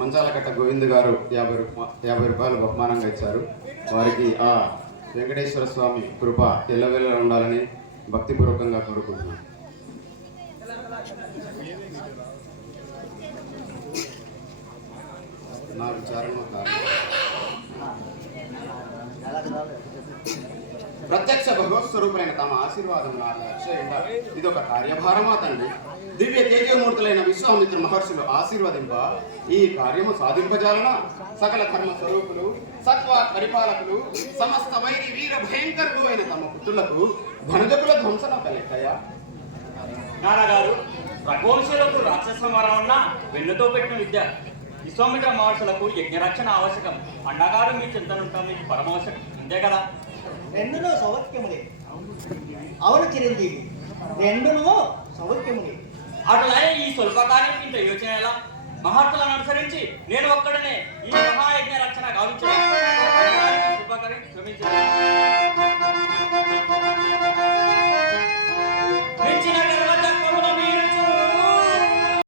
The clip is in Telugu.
మంచాలకట్ట గోవింద్ గారు 50 రూపాయలు బహుమానంగా ఇచ్చారు. వారికి ఆ వెంకటేశ్వర స్వామి కృప ఎల్లవేళలా ఉండాలని భక్తిపూర్వకంగా కోరుకుంటున్నాను. నా విచారణ ప్రత్యక్ష భగవత్ స్వరూపులైన తమ ఆశీర్వాదం నాకు లక్ష్యంగా ఇదొక కార్యభారమా తండ్రి. దివ్య తేజమూర్తులైన విశ్వామిత్ర మహర్షులు ఆశీర్వదింప ఈ కార్యము సాధింపజాలన సకల ధర్మ స్వరూపులు సత్వ పరిపాలకులు సమస్త వైరి వీర భయంకరులు అయిన తమ పుత్రులకు ధనజకుల ధ్వంసన కలెక్కయ్యా. నాన్నగారు రఘువంశులకు రాక్షస మరణ వెన్నుతో పెట్టిన విద్య. విశ్వామిత్ర మహర్షులకు యజ్ఞరక్షణ ఆవశ్యకం. అన్నగారు మీ చింతనుంటాం మీకు పరమావశ్యకం, అంతే కదా. రెండును సౌఖ్యములే. అవును చిరంజీవి, రెండును సౌఖ్యములే. అటులా ఈ స్వల్పకాలం ఇంత యోచన ఎలా? మహర్షులను అనుసరించి నేను ఒక్కడనే ఈ మహాయజ్ఞ రక్షణ గావించడం శ్రమించడం